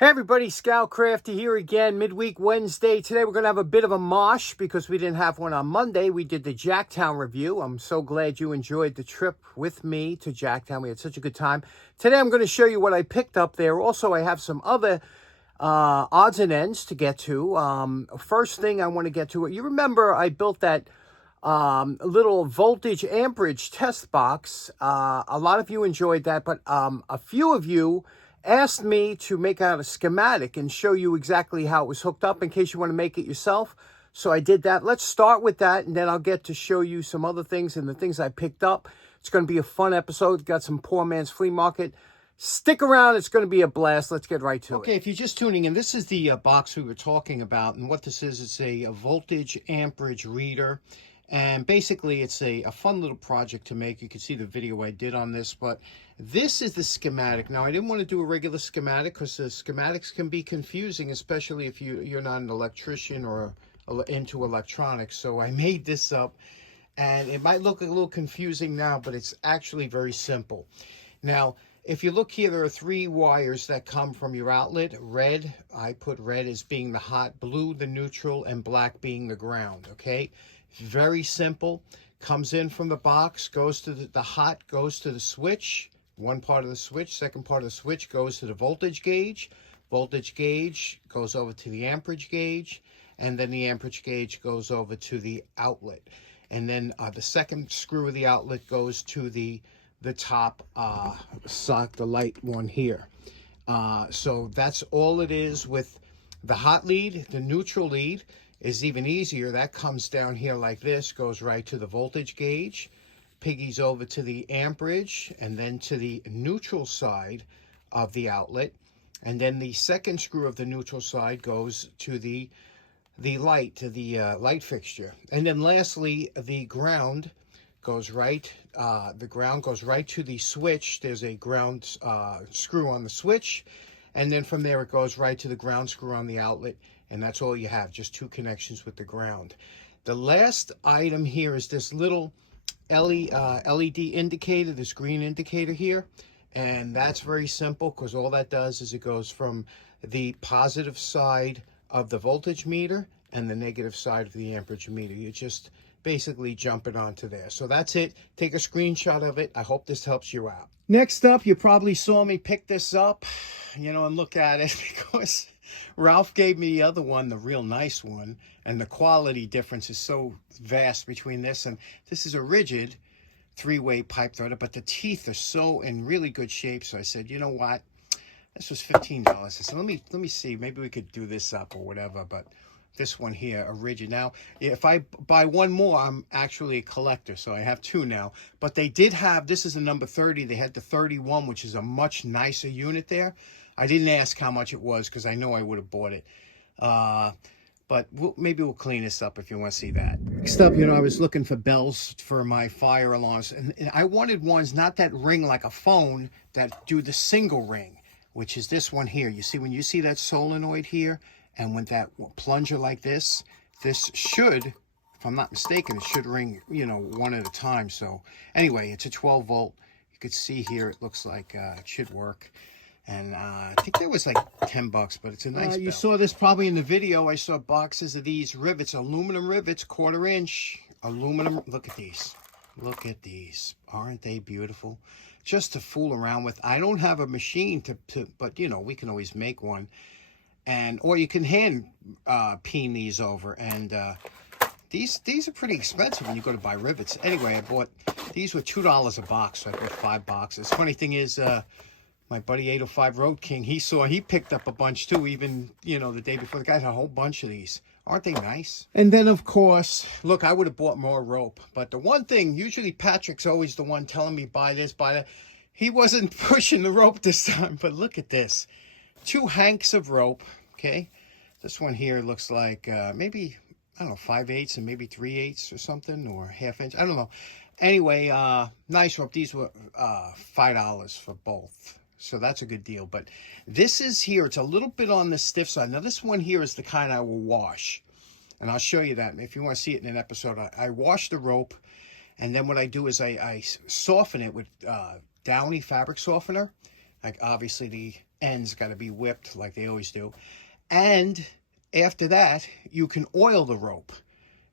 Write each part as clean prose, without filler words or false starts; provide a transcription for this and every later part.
Hey everybody, Scout Crafty here again, midweek Wednesday. Today we're going to have a bit of a mosh because we didn't have one on Monday. We did the Jacktown review. I'm so glad you enjoyed the trip with me to Jacktown. We had such a good time. Today I'm going to show you what I picked up there. Also, I have some other odds and ends to get to. First thing I want to get to, you remember I built that little voltage amperage test box. A lot of you enjoyed that, but a few of you asked me to make out a schematic and show you exactly how it was hooked up in case you want to make it yourself. So I did that. Let's start with that, and then I'll get to show you some other things and the things I picked up. It's going to be a fun episode. Got some poor man's flea market. Stick around. It's going to be a blast. Let's get right to it. Okay, if you're just tuning in, this is the box we were talking about. And what this is, it's a voltage amperage reader. And basically, it's a fun little project to make. You can see the video I did on this, but this is the schematic. Now, I didn't want to do a regular schematic because the schematics can be confusing, especially if you're not an electrician or into electronics. So I made this up, and it might look a little confusing now, but it's actually very simple. Now, if you look here, there are 3 wires that come from your outlet. Red, I put red as being the hot, blue the neutral, and black being the ground, okay? Very simple. Comes in from the box, goes to the hot, goes to the switch. One part of the switch, second part of the switch goes to the voltage gauge. Voltage gauge goes over to the amperage gauge, and then the amperage gauge goes over to the outlet. And then the second screw of the outlet goes to the top socket, the light one here. So that's all it is with the hot lead. The neutral lead is even easier. That comes down here like this, goes right to the voltage gauge, piggies over to the amperage, and then to the neutral side of the outlet. And then the second screw of the neutral side goes to the light, to the light fixture. And then lastly, the ground goes right, to the switch. There's a ground screw on the switch, and then from there it goes right to the ground screw on the outlet. And that's all you have, just 2 connections with the ground. The last item here is this little LED indicator, this green indicator here. And that's very simple because all that does is it goes from the positive side of the voltage meter and the negative side of the amperage meter. You just basically jump it onto there. So that's it. Take a screenshot of it. I hope this helps you out. Next up, you probably saw me pick this up, and look at it because Ralph gave me the other one, the real nice one, and the quality difference is so vast between this and this is a rigid 3-way pipe threader, but the teeth are so in really good shape. So I said, you know what? This was $15. I said, let me see, maybe we could do this up or whatever, but this one here, a rigid. Now, if I buy one more, I'm actually a collector, so I have 2 now. But they did have, this is a number 30. They had the 31, which is a much nicer unit there. I didn't ask how much it was because I know I would have bought it. But maybe we'll clean this up if you want to see that. Next up, I was looking for bells for my fire alarms. And I wanted ones, not that ring like a phone, that do the single ring, which is this one here. You see, when you see that solenoid here, and with that plunger like this should, if I'm not mistaken, it should ring, one at a time. So anyway, it's a 12 volt. You could see here, it looks like it should work. And I think there was like $10, but it's a nice bell. You saw this probably in the video. I saw boxes of these rivets, aluminum rivets, 1/4 inch aluminum. Look at these. Look at these. Aren't they beautiful? Just to fool around with. I don't have a machine but we can always make one. Or you can hand peen these over. And these are pretty expensive when you go to buy rivets. Anyway, I bought, these were $2 a box, so I bought 5 boxes. Funny thing is, my buddy 805 Road King, he picked up a bunch too, even, the day before. The guy had a whole bunch of these. Aren't they nice? And then, of course, look, I would have bought more rope. But the one thing, usually Patrick's always the one telling me, buy this, buy that. He wasn't pushing the rope this time, but look at this. 2 hanks of rope, okay? This one here looks like maybe, I don't know, 5/8 and maybe 3/8 or something, or 1/2 inch. I don't know. Anyway, nice rope. These were $5 for both. So that's a good deal. But this is here, it's a little bit on the stiff side. Now this one here is the kind I will wash. And I'll show you that. If you want to see it in an episode, I wash the rope. And then what I do is I soften it with Downy fabric softener. Like, obviously, the ends got to be whipped like they always do. And after that, you can oil the rope.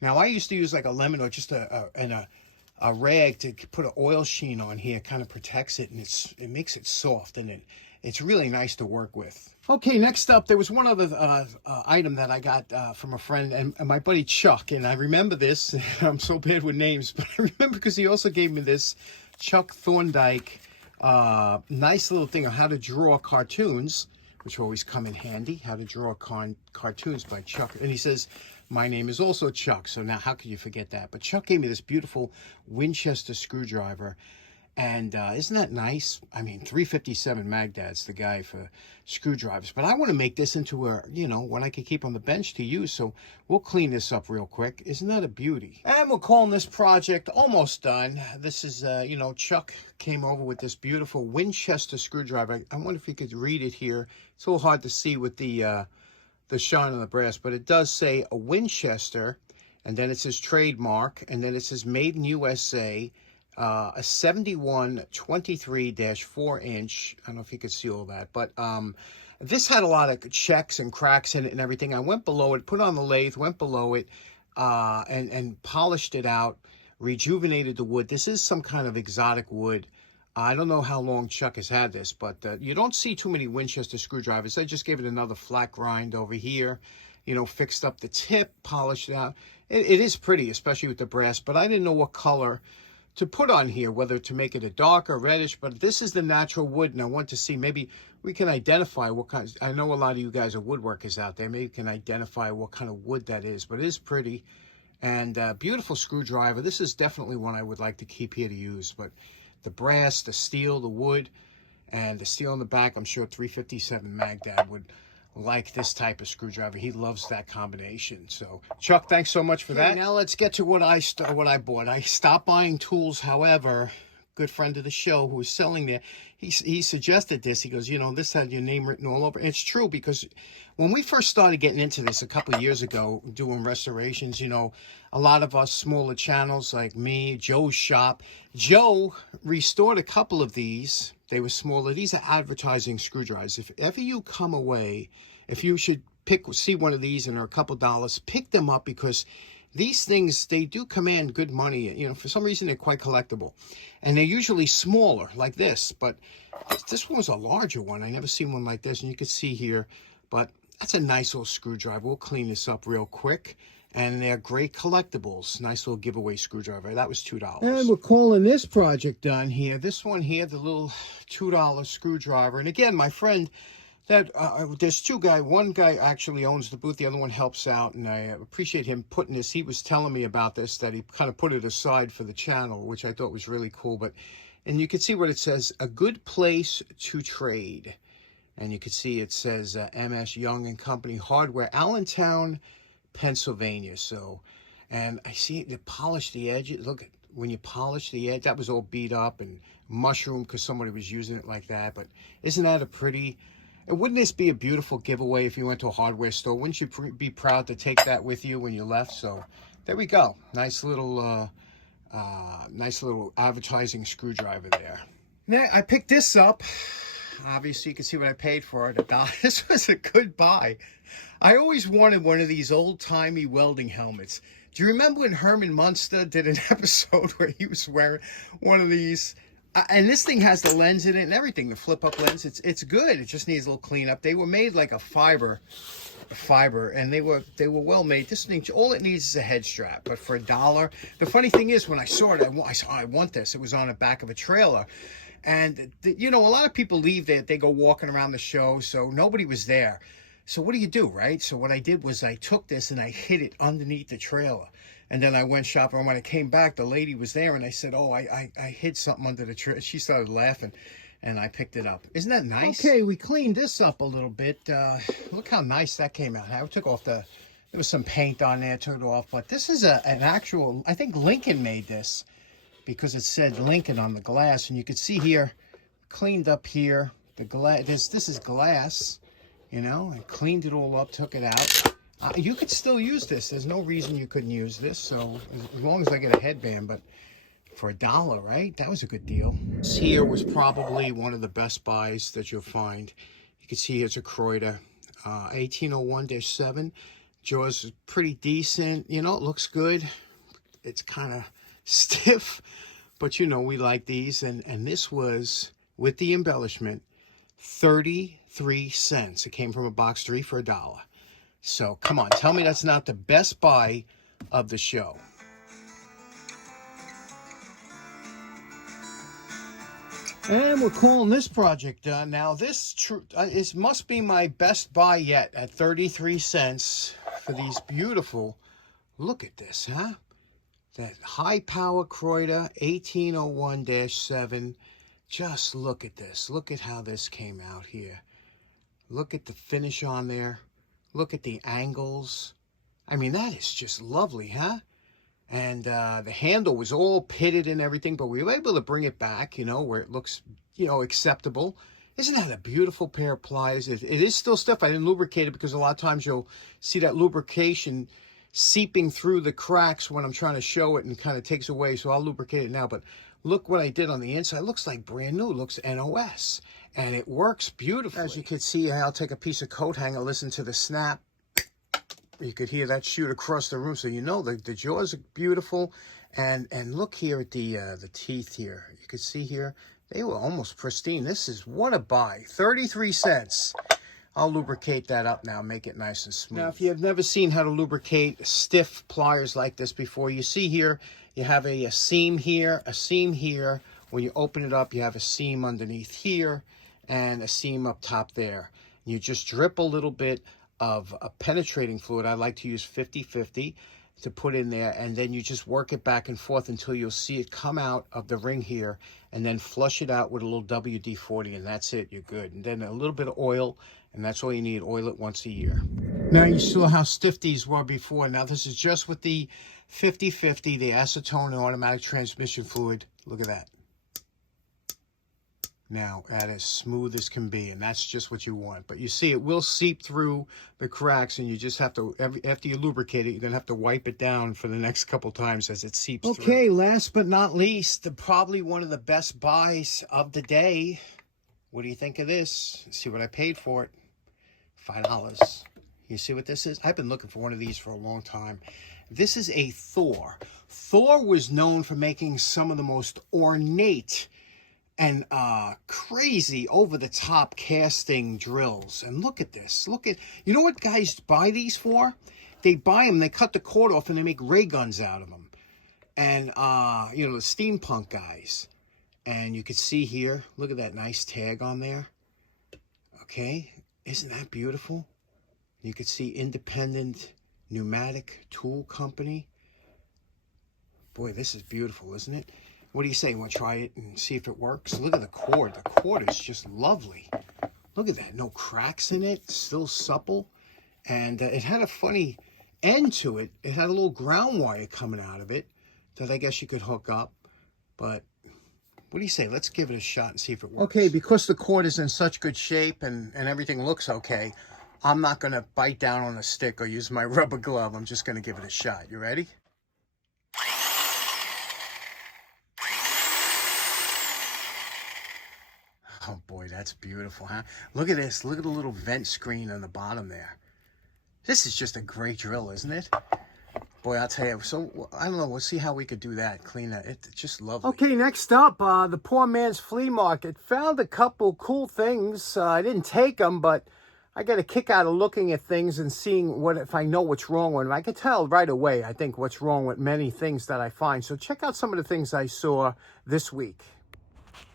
Now, I used to use like a lemon or just a rag to put an oil sheen on here. Kind of protects it, and it makes it soft, and it's really nice to work with. Okay, next up, there was one other item that I got from a friend and my buddy Chuck, and I remember this. I'm so bad with names, but I remember because he also gave me this Chuck Thorndike nice little thing on how to draw cartoons, which always come in handy, how to draw cartoons by Chuck. And he says, my name is also Chuck, so now how could you forget that? But Chuck gave me this beautiful Winchester screwdriver, and isn't that nice? I mean, 357 Magdad's the guy for screwdrivers, but I want to make this into a, one I could keep on the bench to use, so we'll clean this up real quick. Isn't that a beauty? And we're calling this project almost done. This is, Chuck came over with this beautiful Winchester screwdriver. I wonder if you could read it here. It's a little hard to see with the shine on the brass, but it does say a Winchester, and then it says trademark, and then it says made in USA, a 71 23-4 inch. I don't know if you could see all that, but this had a lot of checks and cracks in it and everything. I went below it, put on the lathe, went below it, and polished it out, rejuvenated the wood. This is some kind of exotic wood. I don't know how long Chuck has had this, but you don't see too many Winchester screwdrivers. I just gave it another flat grind over here, fixed up the tip, polished it out. It is pretty, especially with the brass, but I didn't know what color to put on here, whether to make it a darker reddish, but this is the natural wood, and I want to see, maybe we can identify what kinds. I know a lot of you guys are woodworkers out there. Maybe you can identify what kind of wood that is, but it is pretty. And beautiful screwdriver. This is definitely one I would like to keep here to use, but the brass, the steel, the wood, and the steel in the back, I'm sure 357 Magdad would like this type of screwdriver. He loves that combination. So Chuck, thanks so much for that. Now let's get to what I bought. I stopped buying tools. However, good friend of the show who was selling there, he suggested this. He goes, this had your name written all over. And it's true, because when we first started getting into this a couple of years ago, doing restorations, a lot of us smaller channels like me, Joe's shop, Joe restored a couple of these. They were smaller. These are advertising screwdrivers. If ever you come away, if you should see one of these and they're a couple dollars, pick them up, because these things, they do command good money. For some reason, they're quite collectible. And they're usually smaller, like this. But this one was a larger one. I never seen one like this. And you can see here, but that's a nice little screwdriver. We'll clean this up real quick. And they're great collectibles. Nice little giveaway screwdriver. That was $2. And we're calling this project done here. This one here, the little $2 screwdriver. And again, my friend, there's two guys. One guy actually owns the booth. The other one helps out. And I appreciate him putting this. He was telling me about this, that he kind of put it aside for the channel, which I thought was really cool. And you can see what it says, a good place to trade. And you can see it says MS Young and Company Hardware, Allentown, Pennsylvania. So, and I see they polish the edges. Look at when you polish the edge, that was all beat up and mushroom because somebody was using it like that. But isn't that a pretty? And wouldn't this be a beautiful giveaway if you went to a hardware store? Wouldn't you be proud to take that with you when you left? So there we go. Nice little advertising screwdriver there. Now I picked this up. Obviously, you can see what I paid for it. This was a good buy. I always wanted one of these old-timey welding helmets. Do you remember when Herman Munster did an episode where he was wearing one of these? And this thing has the lens in it and everything, the flip-up lens. It's good. It just needs a little cleanup. They were made like a fiber, and they were well made. This thing, all it needs is a head strap. But for $1, the funny thing is, when I saw it, I saw I want this. It was on the back of a trailer. And, a lot of people leave there. They go walking around the show, so nobody was there. So what do you do, right? So what I did was I took this and I hid it underneath the trailer. And then I went shopping. And when I came back, the lady was there. And I said, oh, I hid something under the trailer. She started laughing. And I picked it up. Isn't that nice? Okay, we cleaned this up a little bit. Look how nice that came out. I took off there was some paint on there, took it off. But this is an actual, I think Lincoln made this, because it said Lincoln on the glass. And you can see here, cleaned up here, the glass. This is glass, I cleaned it all up, took it out. You could still use this. There's no reason you couldn't use this. So as long as I get a headband, but for $1, right? That was a good deal. This here was probably one of the best buys that you'll find. You can see it's a Kraeuter 1801-7. Jaws is pretty decent. You know, it looks good. It's kind of stiff, but you know, we like these. And this was, with the embellishment, 33 cents. It came from a box 3 for $1. So come on, tell me that's not the best buy of the show. And we're calling this project done. Now this must be my best buy yet at 33 cents for these beautiful, look at this, huh? That high power Kraeuter 1801-7. Just look at this. Look at how this came out here. Look at the finish on there. Look at the angles. I mean, that is just lovely, huh? And the handle was all pitted and everything, but we were able to bring it back, you know, where it looks, you know, acceptable. Isn't that a beautiful pair of pliers? It is still stiff. I didn't lubricate it because a lot of times you'll see that lubrication seeping through the cracks when I'm trying to show it and kind of takes away. So I'll lubricate it now. But look what I did on the inside. It looks like brand new. It looks NOS. And it works beautifully. As you can see, I'll take a piece of coat hanger, listen to the snap. You could hear that shoot across the room, so you know the jaws are beautiful. And look here at the teeth here. You can see here, they were almost pristine. This is, what a buy. 33 cents. I'll lubricate that up now, make it nice and smooth. Now, if you have never seen how to lubricate stiff pliers like this before, you see here, you have a seam here, a seam here. When you open it up, you have a seam underneath here and a seam up top there. You just drip a little bit of a penetrating fluid. I like to use 50-50 to put in there, and then you just work it back and forth until you'll see it come out of the ring here, and then flush it out with a little WD-40, and that's it. You're good. And then a little bit of oil, and that's all you need. Oil it once a year. Now you saw how stiff these were before. Now this is just with the 50-50, the acetone and automatic transmission fluid. Look at that. Now, that is smooth as can be, and that's just what you want. But you see, it will seep through the cracks, and you just have to, after you lubricate it, you're going to have to wipe it down for the next couple times as it seeps through. Okay, last but not least, probably one of the best buys of the day. What do you think of this? See what I paid for it. $5. You see what this is? I've been looking for one of these for a long time. This is a Thor. Thor was known for making some of the most ornate and crazy over-the-top casting drills. And look at this. Look at, you know what guys buy these for? They buy them, they cut the cord off, and they make ray guns out of them. And, you know, the steampunk guys. And you can see here, look at that nice tag on there. Okay, isn't that beautiful? You can see Independent Pneumatic Tool Company. Boy, this is beautiful, isn't it? What do you say? You want to try it and see if it works? Look at the cord. The cord is just lovely. Look at that. No cracks in it. Still supple. And it had a funny end to it. It had a little ground wire coming out of it that I guess you could hook up. But what do you say? Let's give it a shot and see if it works. Okay, because the cord is in such good shape and everything looks okay, I'm not going to bite down on a stick or use my rubber glove. I'm just going to give it a shot. You ready? Oh boy, that's beautiful, huh? Look at this. Look at the little vent screen on the bottom there. This is just a great drill, isn't it? Boy, I'll tell you. So, I don't know. We'll see how we could do that. Clean that. It's just lovely. Okay, next up, the poor man's flea market. Found a couple cool things. I didn't take them, but I get a kick out of looking at things and seeing what, if I know what's wrong with them. I can tell right away, I think, what's wrong with many things that I find. So check out some of the things I saw this week.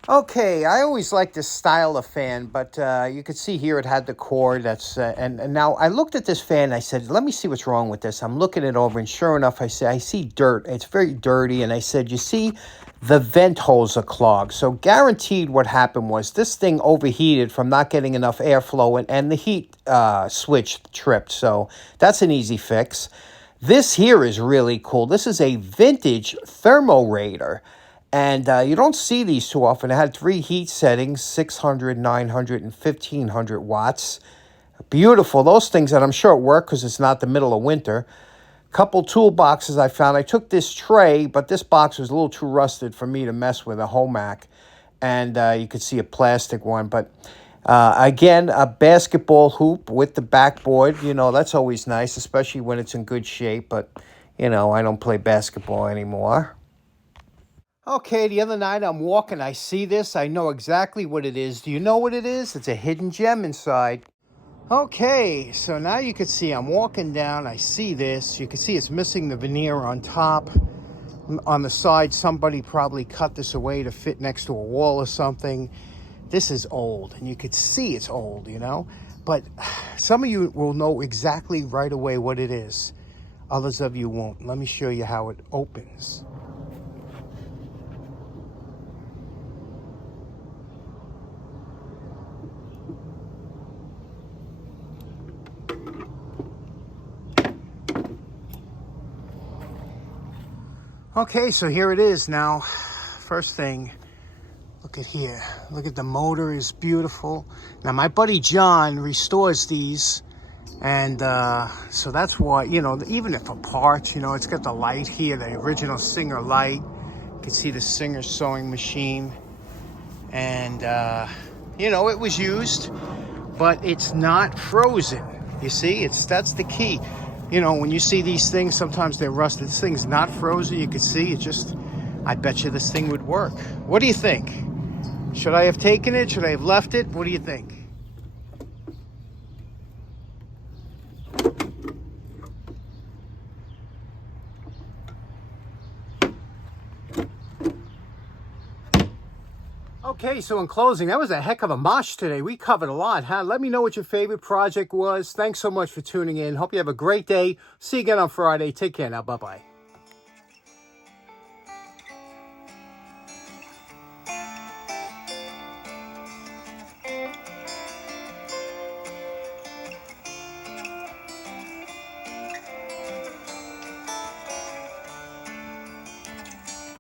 Okay, I always like this style of fan, but you could see here it had the cord. That's and now I looked at this fan. I said, let me see what's wrong with this. I'm looking it over, and sure enough, I see dirt. It's very dirty, and I said, you see, the vent holes are clogged. So guaranteed what happened was this thing overheated from not getting enough airflow, and the heat switch tripped. So that's an easy fix. This here is really cool. This is a vintage thermorator. And you don't see these too often. It had 3 heat settings, 600, 900, and 1500 watts. Beautiful. Those things that I'm sure work because it's not the middle of winter. Couple toolboxes I found. I took this tray, but this box was a little too rusted for me to mess with, a Homac. And you could see a plastic one. But again, a basketball hoop with the backboard. You know, that's always nice, especially when it's in good shape. But, you know, I don't play basketball anymore. Okay, the other night I'm walking. I see this. I know exactly what it is. Do you know what it is? It's a hidden gem inside. Okay, so now you can see I'm walking down. I see this. You can see it's missing the veneer on top. On the side, somebody probably cut this away to fit next to a wall or something. This is old, and you could see it's old, you know. But some of you will know exactly right away what it is. Others of you won't. Let me show you how it opens. Okay, so here it is now. First thing, look at here. Look at the motor is beautiful. Now, my buddy John restores these. And so that's why, you know, even if apart, you know, it's got the light here, the original Singer light. You can see the Singer sewing machine. And, you know, it was used, but it's not frozen. You see, that's the key. You know, when you see these things, sometimes they're rusted. This thing's not frozen. You can see it just, I bet you this thing would work. What do you think? Should I have taken it? Should I have left it? What do you think? Okay, so in closing, that was a heck of a mosh today. We covered a lot, huh? Let me know what your favorite project was. Thanks so much for tuning in. Hope you have a great day. See you again on Friday. Take care now. Bye-bye.